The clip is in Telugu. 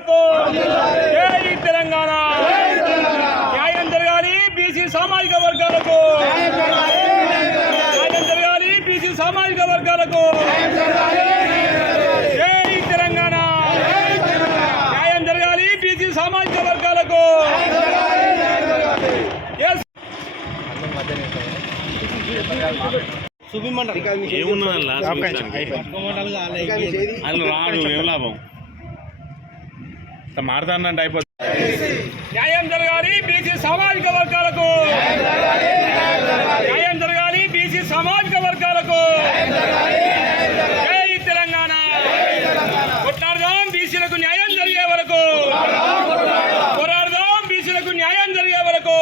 నాయకత్వం జై తెలంగాణ న్యాయం జరగాలి బీసీ సామాజిక వర్గాలకు న్యాయం జరగాలి బీసీ సామాజిక వర్గాలకు జై తెలంగాణ న్యాయం జరగాలి బీసీ సామాజిక వర్గాలకు ఏమున్నదల్లా వాళ్ళు రాడు ఏం లాభం మారుతానంటే అయిపోతుంది. న్యాయం జరగాలి బీసీ సామాజిక వర్గాలకు న్యాయం జరగాలి బీసీ సామాజిక వర్గాలకు జై తెలంగాణ కొట్లాడదాం బీసీలకు న్యాయం జరిగే వరకు పోరాడదాం బీసీలకు న్యాయం జరిగే వరకు